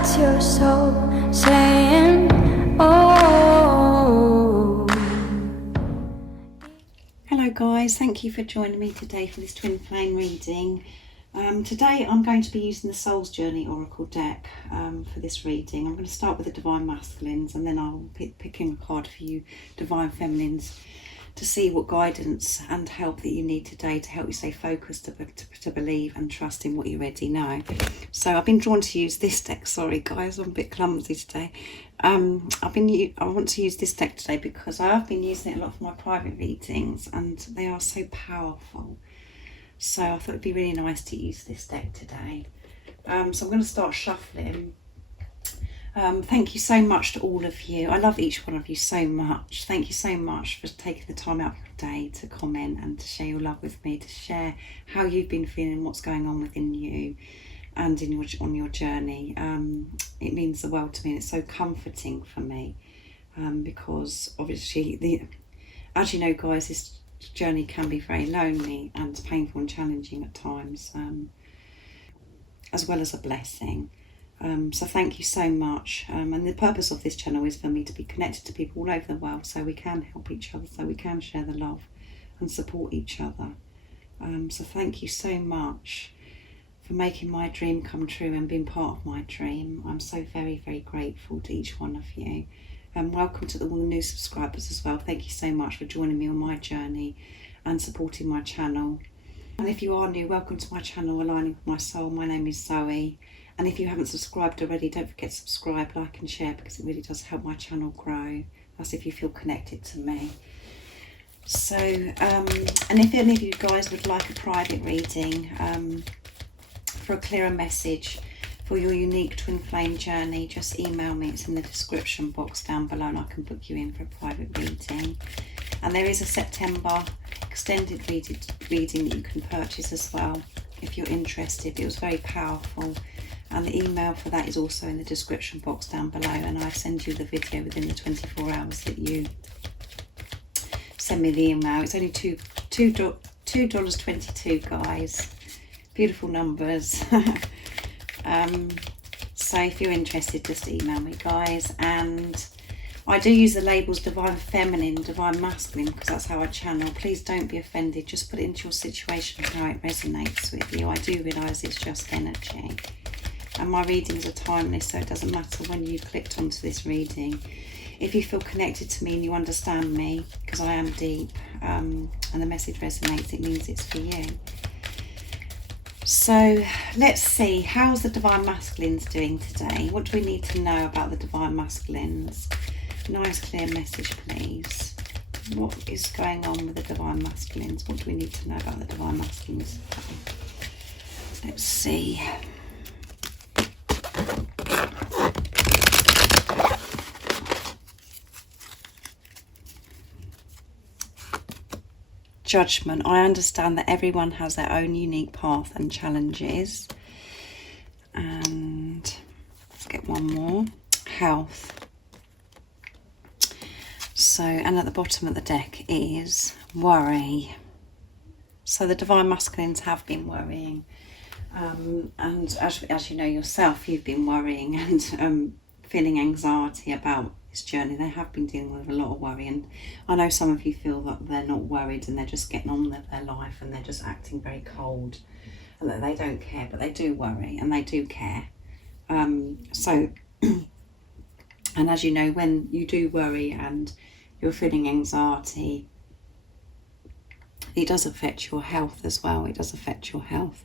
That's your soul saying, oh. Hello guys, thank you for joining me today for this twin flame reading. Today I'm going to be using the Soul's Journey Oracle deck for this reading. I'm going to start with the Divine Masculines and then I'll be picking a card for you Divine Feminines to see what guidance and help that you need today to help you stay focused, to believe and trust in what you already know. So I've been drawn to use this deck. Sorry guys, I'm a bit clumsy today. I want to use this deck today because I have been using it a lot for my private readings and they are so powerful. So I thought it'd be really nice to use this deck today. So I'm going to start shuffling. Thank you so much to all of you. I love each one of you so much. Thank you so much for taking the time out of your day to comment and to share your love with me, to share how you've been feeling, what's going on within you and on your journey. It means the world to me and it's so comforting for me because obviously, as you know guys, this journey can be very lonely and painful and challenging at times, as well as a blessing. So thank you so much, and the purpose of this channel is for me to be connected to people all over the world so we can help each other, so we can share the love and support each other. So thank you so much for making my dream come true and being part of my dream. I'm so very, very grateful to each one of you. And welcome to all the new subscribers as well. Thank you so much for joining me on my journey and supporting my channel. And if you are new, welcome to my channel, Aligning with My Soul. My name is Zoe. And if you haven't subscribed already, don't forget to subscribe, like and share because it really does help my channel grow. That's if you feel connected to me. So, and if any of you guys would like a private reading for a clearer message for your unique twin flame journey, just email me. It's in the description box down below and I can book you in for a private reading. And there is a September extended reading that you can purchase as well if you're interested. It was very powerful. And the email for that is also in the description box down below, and I send you the video within the 24 hours that you send me the email. It's only $2.22 guys. Beautiful numbers. So if you're interested, just email me guys. And I do use the labels Divine Feminine, Divine Masculine because that's how I channel. Please don't be offended, just put it into your situation how it resonates with you. I do realise it's just energy. And my readings are timeless, so it doesn't matter when you clicked onto this reading. If you feel connected to me and you understand me, because I am deep, and the message resonates, it means it's for you. So let's see, how's the Divine Masculines doing today? What do we need to know about the Divine Masculines? Nice clear message, please. What is going on with the Divine Masculines? What do we need to know about the Divine Masculines today? Let's see. Judgment. I understand that everyone has their own unique path and challenges. And let's get one more. Health. So, and at the bottom of the deck is worry. So the Divine Masculines have been worrying. And as you know yourself, you've been worrying and feeling anxiety about this journey. They have been dealing with a lot of worry, and I know some of you feel that they're not worried and they're just getting on with their life and they're just acting very cold and that they don't care, but they do worry and they do care. So and as you know, when you do worry and you're feeling anxiety, it does affect your health as well. It does affect your health.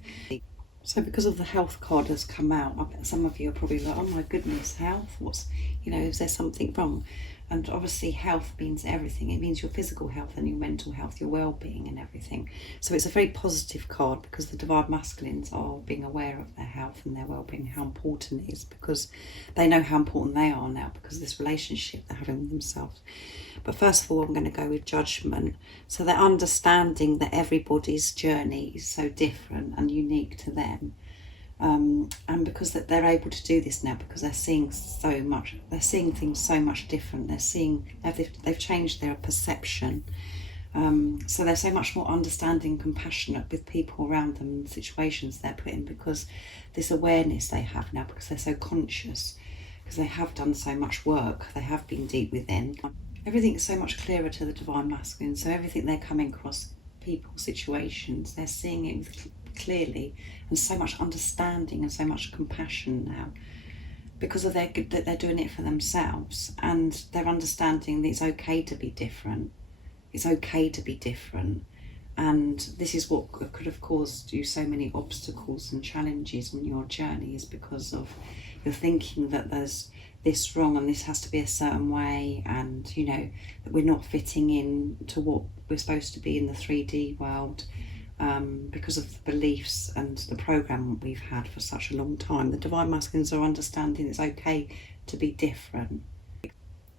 So because of the health card has come out, I bet some of you are probably like, oh my goodness, health? What's, is there something wrong? And obviously health means everything. It means your physical health and your mental health, your well-being and everything. So it's a very positive card because the Divine Masculines are being aware of their health and their well-being, how important it is, because they know how important they are now because of this relationship they're having with themselves. But first of all, I'm going to go with judgment. So they're understanding that everybody's journey is so different and unique to them. And because that they're able to do this now, because they're seeing so much, they're seeing things so much different. They've changed their perception So they're so much more understanding and compassionate with people around them and situations they're put in, because this awareness they have now, because they're so conscious, because they have done so much work, they have been deep within. Everything's so much clearer to the Divine Masculine, so everything they're coming across, people, situations, they're seeing it clearly, and so much understanding and so much compassion now, because of that they're doing it for themselves, and they're understanding that it's okay to be different. It's okay to be different. And this is what could have caused you so many obstacles and challenges on your journey, is because of you're thinking that there's this wrong and this has to be a certain way, and that we're not fitting in to what we're supposed to be in the 3D world, because of the beliefs and the program we've had for such a long time. The Divine Masculines are understanding it's okay to be different.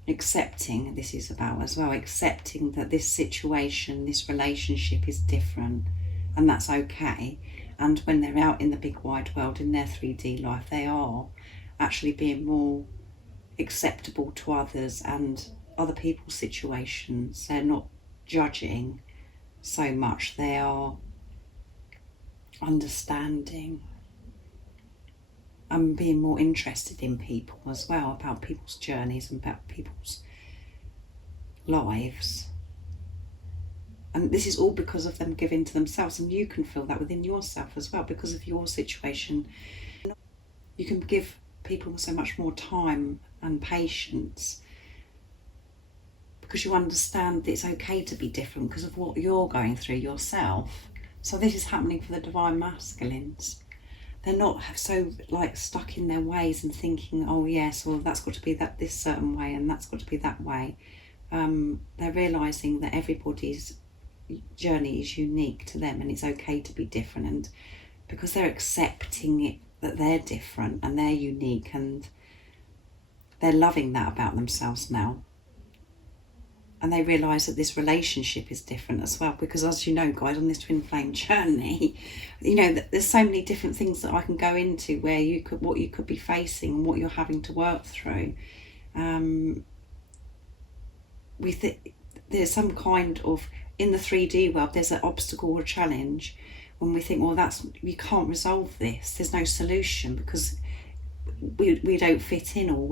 Accepting, this is about as well, accepting that this situation, this relationship is different, and that's okay. And when they're out in the big wide world, in their 3D life, they are actually being more acceptable to others and other people's situations. They're not judging so much, they are understanding and being more interested in people as well, about people's journeys and about people's lives. And this is all because of them giving to themselves, and you can feel that within yourself as well, because of your situation. You can give people so much more time and patience, because you understand that it's okay to be different because of what you're going through yourself. So this is happening for the Divine Masculines. They're not so stuck in their ways and thinking, oh yes, well that's got to be this certain way and that's got to be that way. They're realising that everybody's journey is unique to them, and it's okay to be different, and because they're accepting it, that they're different and they're unique, and they're loving that about themselves now. And they realise that this relationship is different as well, because as you know, guys, on this twin flame journey, there's so many different things that I can go into where what you could be facing and what you're having to work through. There's some kind of, in the 3D world, there's an obstacle or challenge when we think, well, we can't resolve this. There's no solution because we don't fit in, or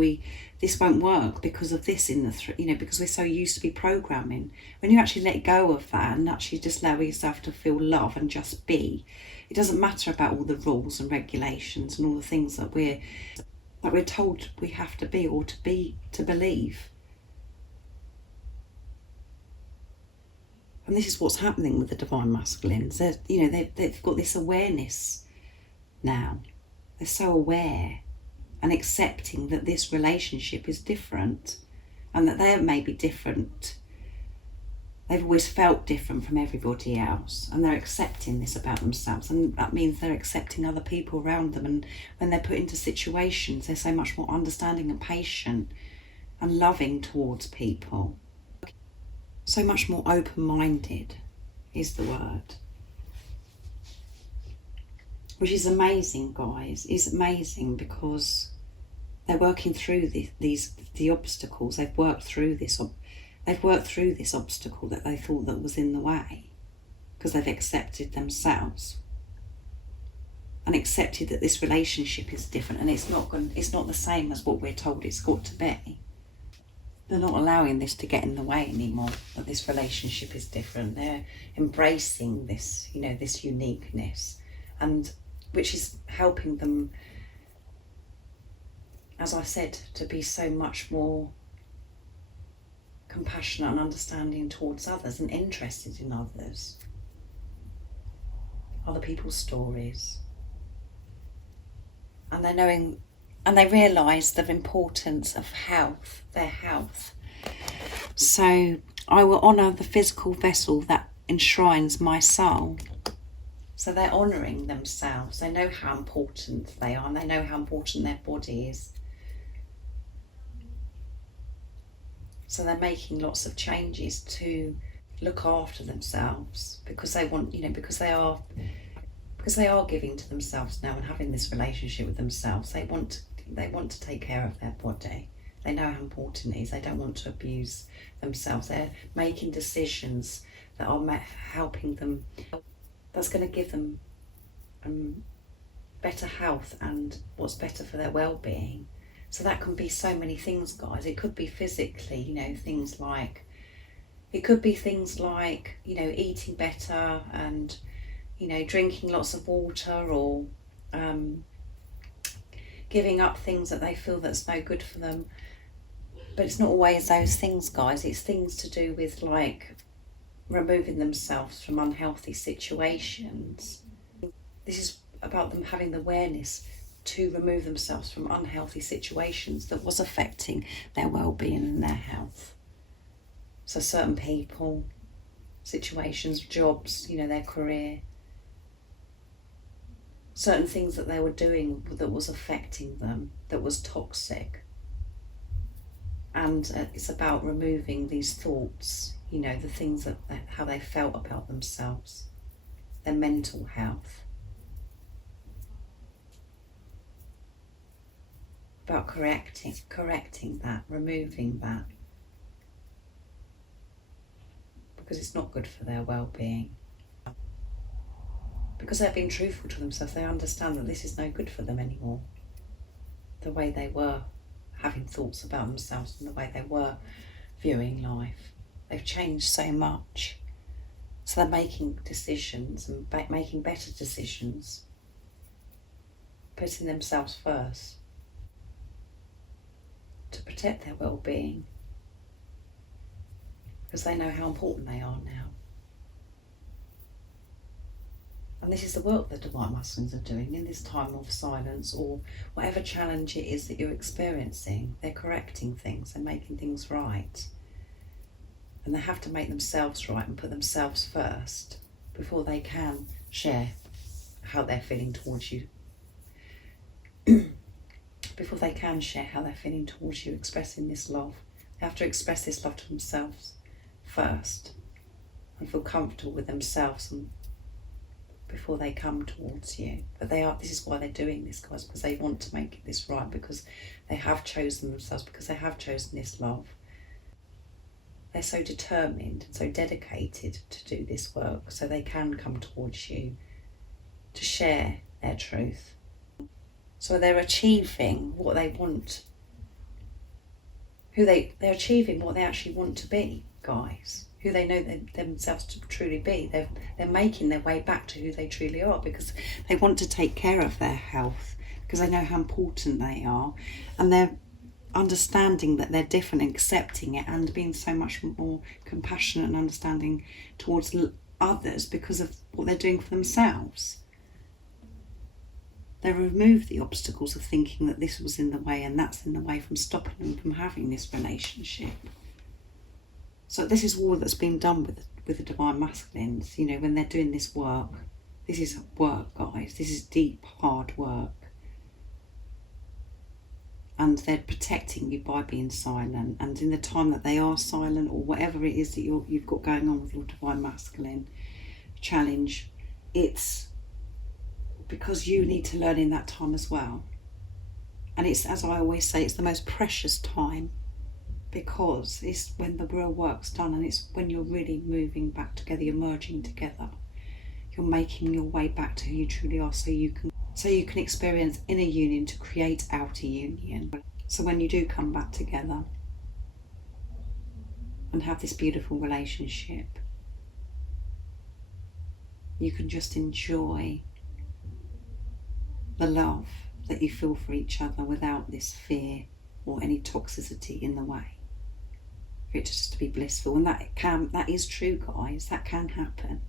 this won't work because of this because we're so used to be programming. When you actually let go of that and actually just allow yourself to feel love and just be, it doesn't matter about all the rules and regulations and all the things that we're told we have to be, or to believe. And this is what's happening with the Divine Masculines. They've got this awareness now. They're so aware and accepting that this relationship is different, and that they may be different. They've always felt different from everybody else, and they're accepting this about themselves, and that means they're accepting other people around them. And when they're put into situations, they're so much more understanding and patient and loving towards people. So much more open-minded is the word. Which is amazing, guys. It's amazing because they're working through the obstacles. They've worked through this obstacle that they thought that was in the way, because they've accepted themselves and accepted that this relationship is different, and it's not the same as what we're told it's got to be. They're not allowing this to get in the way anymore, that this relationship is different. They're embracing this, this uniqueness, and which is helping them, as I said, to be so much more compassionate and understanding towards others, and interested in others, other people's stories. And they realise the importance of their health. So I will honour the physical vessel that enshrines my soul. So they're honouring themselves. They know how important they are, and they know how important their body is. So they're making lots of changes to look after themselves, because they want, because they are giving to themselves now and having this relationship with themselves. They want to take care of their body. They know how important it is. They don't want to abuse themselves. They're making decisions that are helping them, that's going to give them better health and what's better for their well-being. So that can be so many things, guys. It could be physically, you know, things like, it could be things like, you know, eating better and, you know, drinking lots of water, or giving up things that they feel that's no good for them. But it's not always those things, guys. It's things to do with like removing themselves from unhealthy situations. This is about them having the awareness to remove themselves from unhealthy situations that was affecting their well-being and their health. So certain people, situations, jobs, you know, their career, certain things that they were doing that was affecting them, that was toxic. And it's about removing these thoughts, you know, the things that how they felt about themselves, their mental health. About correcting that, removing that, because it's not good for their well-being. Because they've been truthful to themselves, they understand that this is no good for them anymore. The way they were having thoughts about themselves and the way they were viewing life, they've changed so much. So they're making decisions and making better decisions, putting themselves first to protect their well-being, because they know how important they are now. And this is the work that Divine Masculines are doing in this time of silence, or whatever challenge it is that you're experiencing. They're correcting things, they're making things right. And they have to make themselves right and put themselves first before they can share how they're feeling towards you. Before they can share how they're feeling towards you, expressing this love. They have to express this love to themselves first and feel comfortable with themselves and before they come towards you. But this is why they're doing this, guys, because they want to make this right, because they have chosen themselves, because they have chosen this love. They're so determined and so dedicated to do this work, so they can come towards you to share their truth. So they're achieving what they want, they're achieving what they actually want to be, guys, who they know themselves to truly be. They're making their way back to who they truly are, because they want to take care of their health, because they know how important they are, and they're understanding that they're different, and accepting it, and being so much more compassionate and understanding towards others because of what they're doing for themselves. They remove the obstacles of thinking that this was in the way and that's in the way from stopping them from having this relationship. So this is all that's been done with the Divine Masculines, you know, when they're doing this work. This is work, guys. This is deep, hard work. And they're protecting you by being silent. And in the time that they are silent, or whatever it is that you've got going on with your Divine Masculine challenge, it's because you need to learn in that time as well. And it's, as I always say, it's the most precious time, because it's when the real work's done, and it's when you're really moving back together, you're merging together, you're making your way back to who you truly are, so you can experience inner union to create outer union. So when you do come back together and have this beautiful relationship, you can just enjoy the love that you feel for each other without this fear or any toxicity in the way. For it just to be blissful. And that is true, guys. That can happen.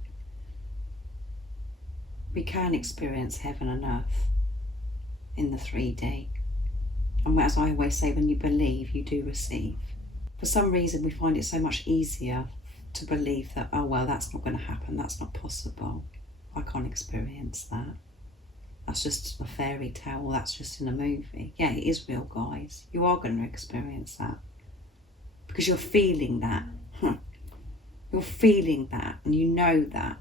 We can experience heaven and earth in the 3D. And as I always say, when you believe, you do receive. For some reason, we find it so much easier to believe that, oh, well, that's not going to happen. That's not possible. I can't experience that. That's just a fairy tale. That's just in a movie. Yeah, it is real, guys. You are going to experience that. Because you're feeling that. You're feeling that, and you know that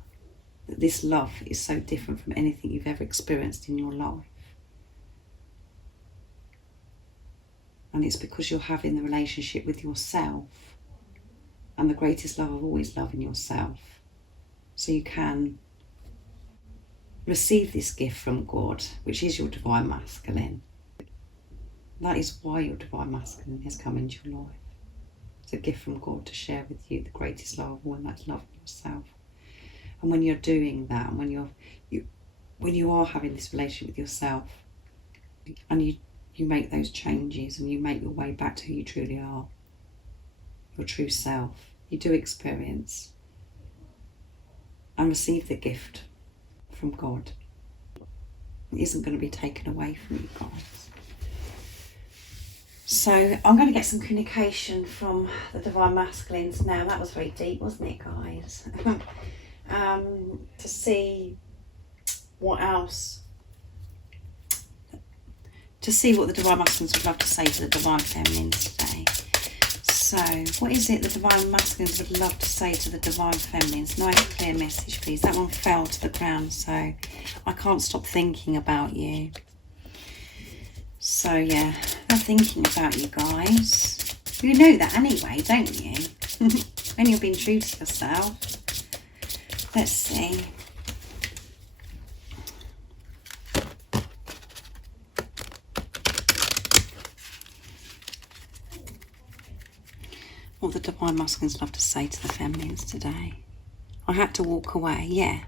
this love is so different from anything you've ever experienced in your life. And it's because you're having the relationship with yourself and the greatest love of all is loving yourself. So you can receive this gift from God, which is your divine masculine. That is why your divine masculine has come into your life. It's a gift from God to share with you the greatest love of all, and that's loving yourself. And when you're doing that, when you are having this relationship with yourself, and you make those changes and you make your way back to who you truly are, your true self, you do experience and receive the gift from God. It isn't going to be taken away from you guys. So I'm going to get some communication from the divine masculines now. That was very deep, wasn't it, guys? To see what else, to see what the divine masculines would love to say to the divine feminines today. So what is it the divine masculines would love to say to the divine feminines? Nice clear message, please. That one fell to the ground, so I can't stop thinking about you. So yeah, they're thinking about you guys. You know that anyway, don't you? When you're being true to yourself. Let's see. What the divine masculines love to say to the feminines today. I had to walk away, yeah.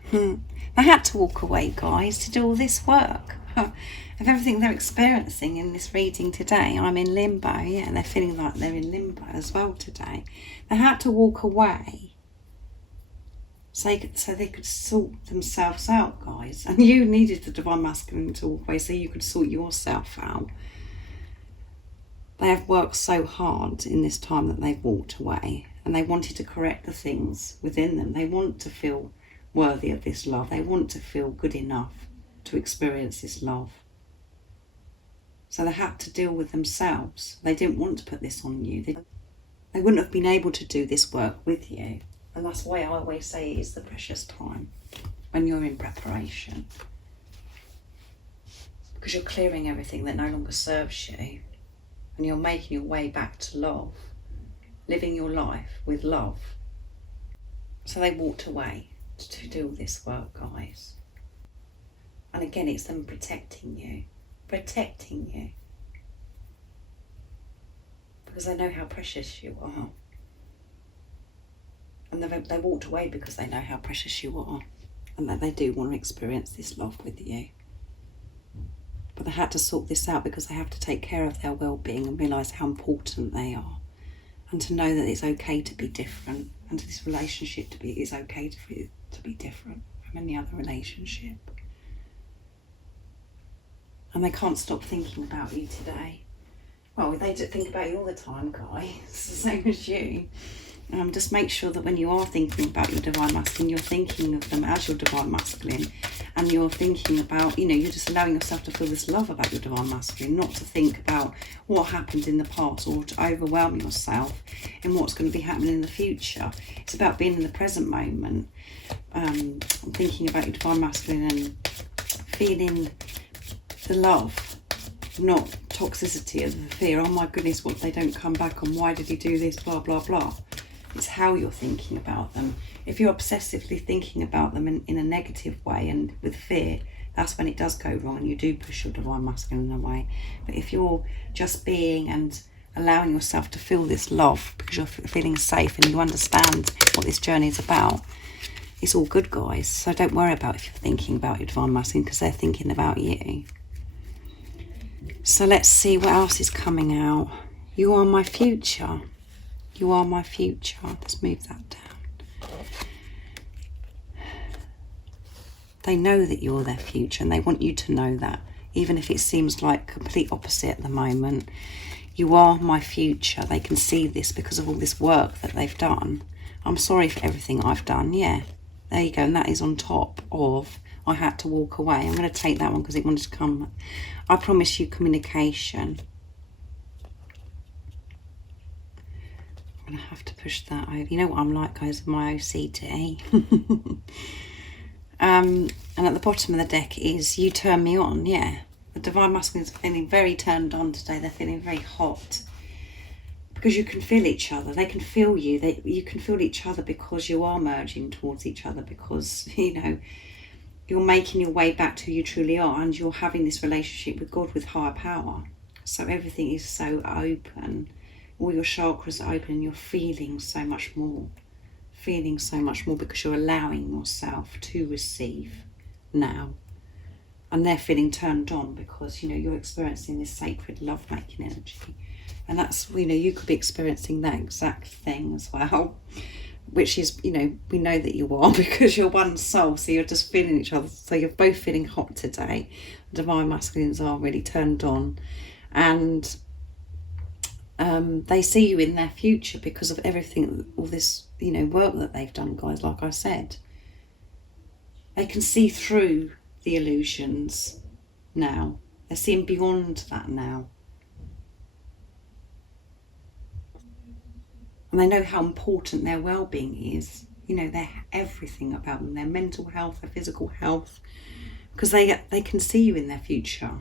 I had to walk away, guys, to do all this work. Of everything they're experiencing in this reading today. I'm in limbo, yeah, they're feeling like they're in limbo as well today. They had to walk away so they could sort themselves out, guys. And you needed the divine masculine to walk away so you could sort yourself out. They have worked so hard in this time that they've walked away, and they wanted to correct the things within them. They want to feel worthy of this love. They want to feel good enough to experience this love. So they had to deal with themselves. They didn't want to put this on you. They wouldn't have been able to do this work with you. And that's why I always say it is the precious time when you're in preparation. Because you're clearing everything that no longer serves you. And you're making your way back to love. Living your life with love. So they walked away to do all this work, guys. And again, it's them protecting you. Protecting you. Because they know how precious you are. And they walked away because they know how precious you are. And that they do want to experience this love with you. But they had to sort this out because they have to take care of their well-being and realise how important they are. And to know that it's okay to be different. And this relationship is okay to be different from any other relationship. And they can't stop thinking about you today. Well, they do think about you all the time, guys. It's the same as you. Just make sure that when you are thinking about your divine masculine, you're thinking of them as your divine masculine. And you're thinking about, you're just allowing yourself to feel this love about your divine masculine, not to think about what happened in the past or to overwhelm yourself in what's going to be happening in the future. It's about being in the present moment, thinking about your divine masculine and feeling the love, not toxicity of the fear. Oh my goodness, what if they don't come back, and why did he do this, blah, blah, blah. It's how you're thinking about them. If you're obsessively thinking about them in a negative way and with fear, that's when it does go wrong and you do push your divine masculine away. But if you're just being and allowing yourself to feel this love because you're feeling safe and you understand what this journey is about, it's all good, guys. So don't worry about if you're thinking about your divine masculine, because they're thinking about you. So let's see what else is coming out. You are my future. You are my future. Let's move that down. They know that you're their future and they want you to know that, even if it seems like complete opposite at the moment. You are my future. They can see this because of all this work that they've done. I'm sorry for everything I've done. Yeah, there you go. And that is on top of I had to walk away. I'm going to take that one because it wanted to come. I promise you communication. I'm going to have to push that over. You know what I'm like, guys, with my OCD. And at the bottom of the deck is you turn me on. Yeah, the divine masculines are feeling very turned on today. They're feeling very hot. because you can feel each other. They can feel you. You can feel each other because you are merging towards each other, because, you know, you're making your way back to who you truly are, and you're having this relationship with God, with higher power. So everything is so open. All your chakras are open and you're feeling so much more. Feeling so much more because you're allowing yourself to receive now. And they're feeling turned on because, you know, you're experiencing this sacred love-making energy. And that's, you know, you could be experiencing that exact thing as well, which is, you know, we know that you are because you're one soul, so you're just feeling each other. So you're both feeling hot today. The divine masculines are really turned on, and they see you in their future because of everything, all this, you know, work that they've done, guys. Like I said, they can see through the illusions now. They're seeing beyond that now. And they know how important their well-being is. You know, they're everything about them, their mental health, their physical health, because they can see you in their future.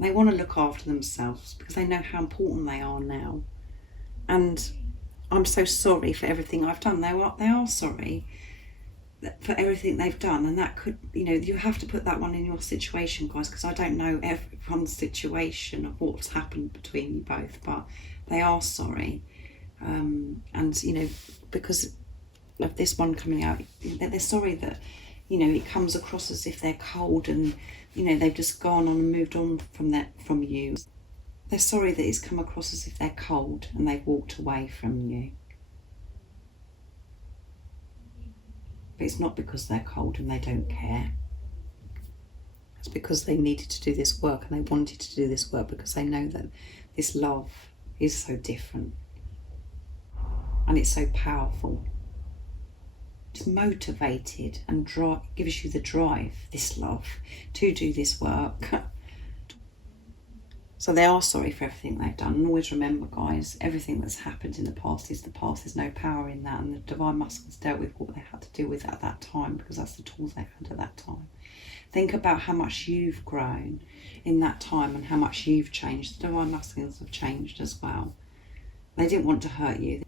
They want to look after themselves because they know how important they are now. And I'm so sorry for everything I've done. They are sorry for everything they've done, and that could, you know, you have to put that one in your situation, guys, because I don't know everyone's situation of what's happened between you both, but they are sorry. And, you know, because of this one coming out, they're sorry that, you know, it comes across as if they're cold and, you know, they've just gone on and moved on from you. They're sorry that it's come across as if they're cold and they've walked away from you. But it's not because they're cold and they don't care. It's because they needed to do this work, and they wanted to do this work because they know that this love is so different and it's so powerful. It's motivated and gives you the drive, this love, to do this work. So they are sorry for everything they've done. And always remember, guys, everything that's happened in the past is the past. There's no power in that. And the divine masculines dealt with what they had to deal with at that time, because that's the tools they had at that time. Think about how much you've grown in that time and how much you've changed. The divine masculines have changed as well. They didn't want to hurt you.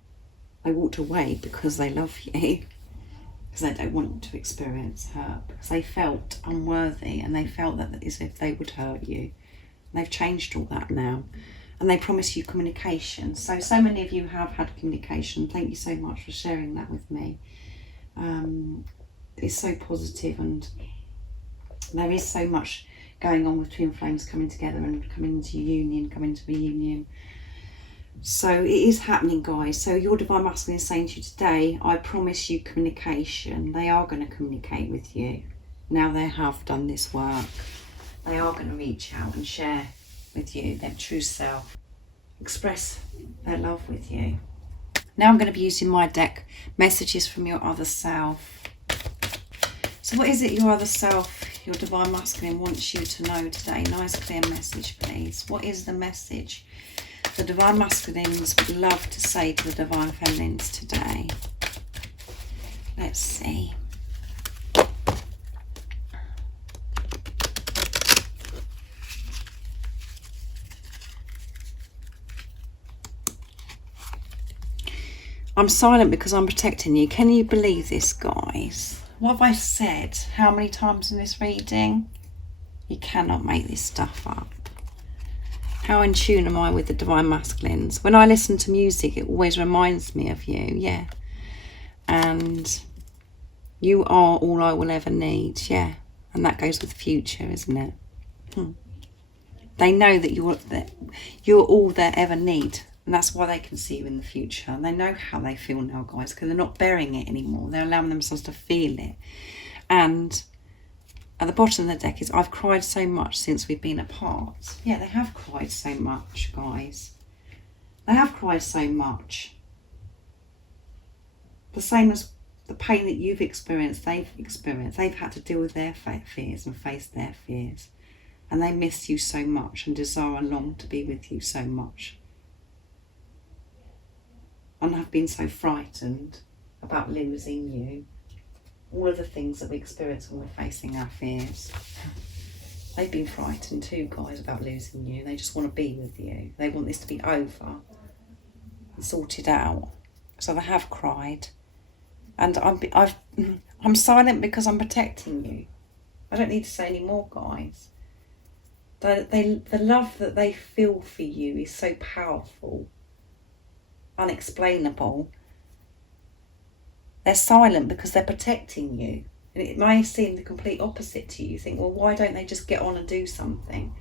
They walked away because they love you. Because they don't want you to experience hurt. Because they felt unworthy and they felt that as if they would hurt you. They've changed all that now, and they promise you communication. So many of you have had communication. Thank you so much for sharing that with me. It's so positive, and there is so much going on with twin flames coming together and coming into union, coming to reunion. So it is happening, guys. So your divine masculine is saying to you today, I promise you communication. They are going to communicate with you. Now they have done this work. They are going to reach out and share with you their true self, express their love with you. Now I'm going to be using my deck, Messages from Your Other Self. So what is it your other self, your divine masculine, wants you to know today? Nice clear message, please. What is the message the divine masculines would love to say to the divine feminines today? Let's see. I'm silent because I'm protecting you. Can you believe this, guys? What have I said? How many times in this reading? You cannot make this stuff up. How in tune am I with the divine masculines? When I listen to music, it always reminds me of you, yeah. And you are all I will ever need, yeah. And that goes with the future, isn't it? They know that you're all they ever need. And that's why they can see you in the future. And they know how they feel now, guys, because they're not burying it anymore. They're allowing themselves to feel it. And at the bottom of the deck is, I've cried so much since we've been apart. Yeah, they have cried so much, guys. They have cried so much. The same as the pain that you've experienced, they've experienced. They've had to deal with their fears and face their fears. And they miss you so much and desire and long to be with you so much. And have been so frightened about losing you. All of the things that we experience when we're facing our fears. They've been frightened too, guys, about losing you. They just want to be with you. They want this to be over and sorted out. So they have cried. And I'm silent because I'm protecting you. I don't need to say any more, guys. The love that they feel for you is so powerful, unexplainable. They're silent because they're protecting you. And it may seem the complete opposite to you. You think, well, why don't they just get on and do something?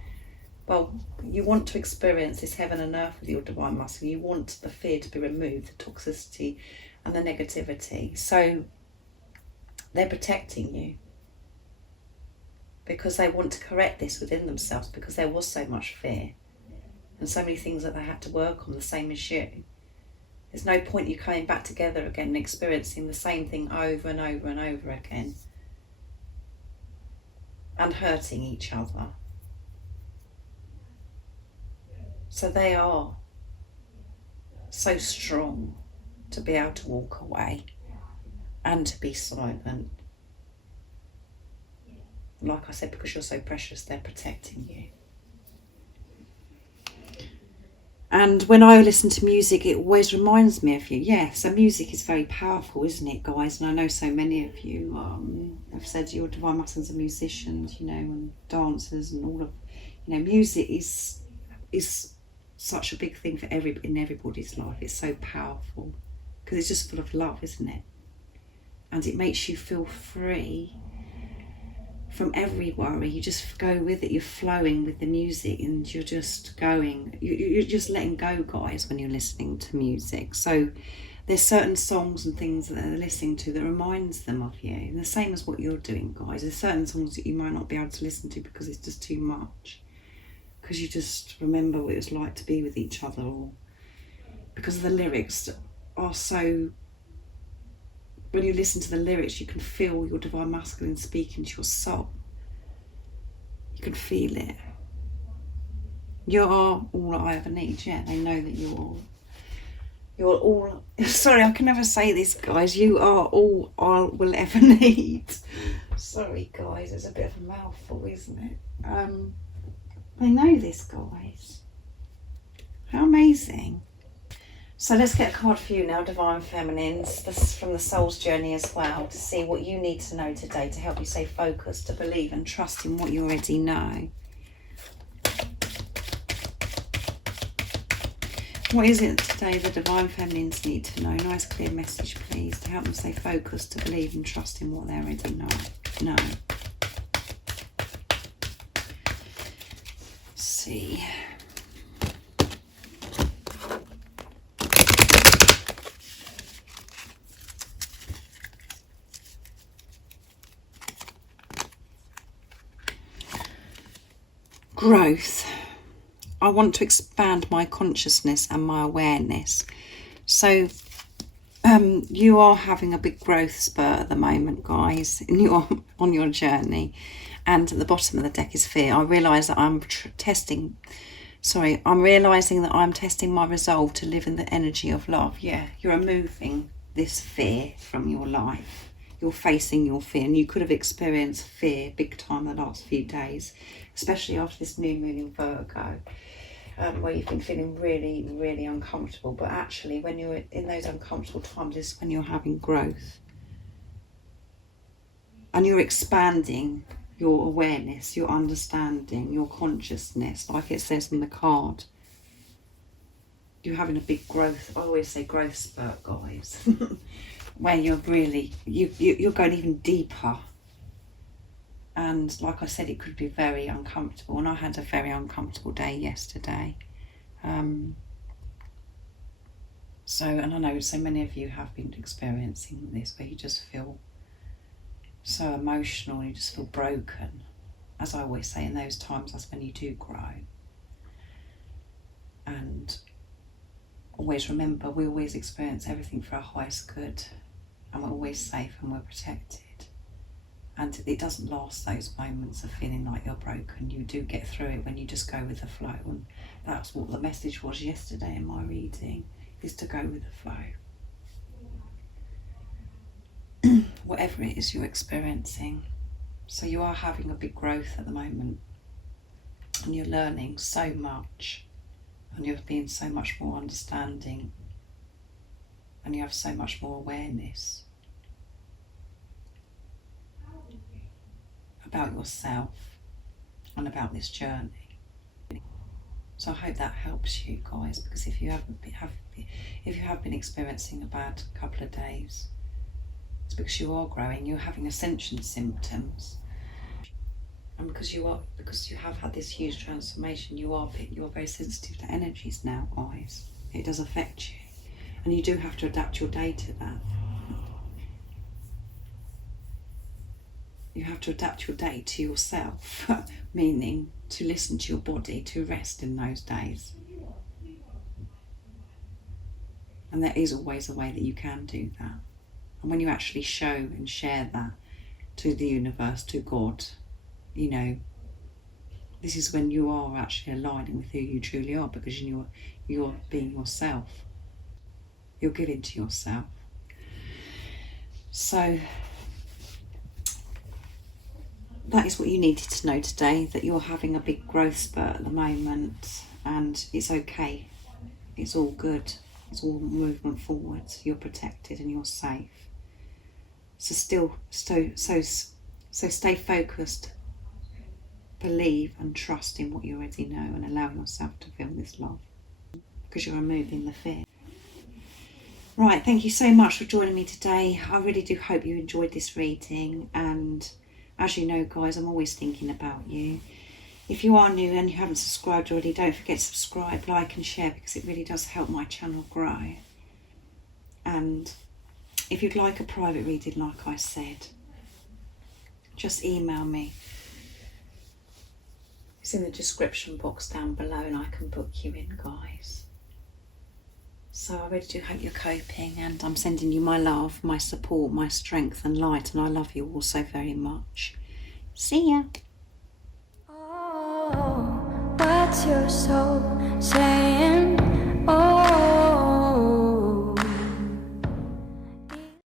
Well, you want to experience this heaven and earth with your divine masculine. You want the fear to be removed, the toxicity and the negativity. So they're protecting you because they want to correct this within themselves, because there was so much fear and so many things that they had to work on, the same as you. There's no point you coming back together again and experiencing the same thing over and over and over again and hurting each other. So they are so strong to be able to walk away and to be silent. Like I said, because you're so precious, they're protecting you. And when I listen to music, it always reminds me of you. Yeah, so music is very powerful, isn't it, guys? And I know so many of you have said your divine masculines are musicians, you know, and dancers and all of, you know, music is such a big thing for in everybody's life. It's so powerful because it's just full of love, isn't it? And it makes you feel free from every worry. You just go with it. You're flowing with the music and you're just going. You're just letting go, guys, when you're listening to music. So there's certain songs and things that they're listening to that reminds them of you. And the same as what you're doing, guys. There's certain songs that you might not be able to listen to because it's just too much. Because you just remember what it was like to be with each other, or because the lyrics are so, when you listen to the lyrics, you can feel your divine masculine speaking to your soul. You can feel it. You are all I ever need. Yeah, they know that you're all, sorry, I can never say this, guys. You are all I will ever need. Sorry, guys, it's a bit of a mouthful, isn't it? They know this, guys. How amazing. So let's get a card for you now, Divine Feminines. This is from the Soul's Journey as well, to see what you need to know today to help you stay focused, to believe and trust in what you already know. What is it today the Divine Feminines need to know? Nice clear message, please, to help them stay focused, to believe and trust in what they already know. See. Growth. I want to expand my consciousness and my awareness. So you are having a big growth spurt at the moment, guys, on your journey. And at the bottom of the deck is fear. I realise that I'm realising that I'm testing my resolve to live in the energy of love. Yeah, you're removing this fear from your life. You're facing your fear, and you could have experienced fear big time the last few days, especially after this new moon in Virgo, where you've been feeling really, really uncomfortable. But actually, when you're in those uncomfortable times is when you're having growth. And you're expanding your awareness, your understanding, your consciousness, like it says in the card. You're having a big growth, I always say growth spurt, guys, where you're really, you're going even deeper. And like I said, it could be very uncomfortable. And I had a very uncomfortable day yesterday. And I know so many of you have been experiencing this, where you just feel so emotional, you just feel broken. As I always say, in those times, that's when you do grow. And always remember, we always experience everything for our highest good, and we're always safe and we're protected. And it doesn't last, those moments of feeling like you're broken. You do get through it when you just go with the flow. And that's what the message was yesterday in my reading, is to go with the flow. Whatever it is you're experiencing. So you are having a big growth at the moment. and you're learning so much, and you're being so much more understanding, and you have so much more awareness about yourself and about this journey. So I hope that helps you guys, because if you have been experiencing a bad couple of days, it's because you are growing, you're having ascension symptoms. And because you have had this huge transformation, you're very sensitive to energies now, guys. It does affect you. And you do have to adapt your day to that. You have to adapt your day to yourself, meaning to listen to your body, to rest in those days. And there is always a way that you can do that. And when you actually show and share that to the universe, to God, you know, this is when you are actually aligning with who you truly are, because you're being yourself. You're giving to yourself. So that is what you needed to know today, that you're having a big growth spurt at the moment, and it's okay. It's all good. It's all movement forwards. You're protected and you're safe. So stay focused. Believe and trust in what you already know, and allow yourself to feel this love, because you're removing the fear. Right, thank you so much for joining me today. I really do hope you enjoyed this reading, and as you know, guys, I'm always thinking about you. If you are new and you haven't subscribed already, don't forget to subscribe, like and share, because it really does help my channel grow. And if you'd like a private reading, like I said, just email me. It's in the description box down below, and I can book you in, guys. So I really do hope you're coping, and I'm sending you my love, my support, my strength and light, and I love you all so very much. See ya. Oh, what's your soul saying?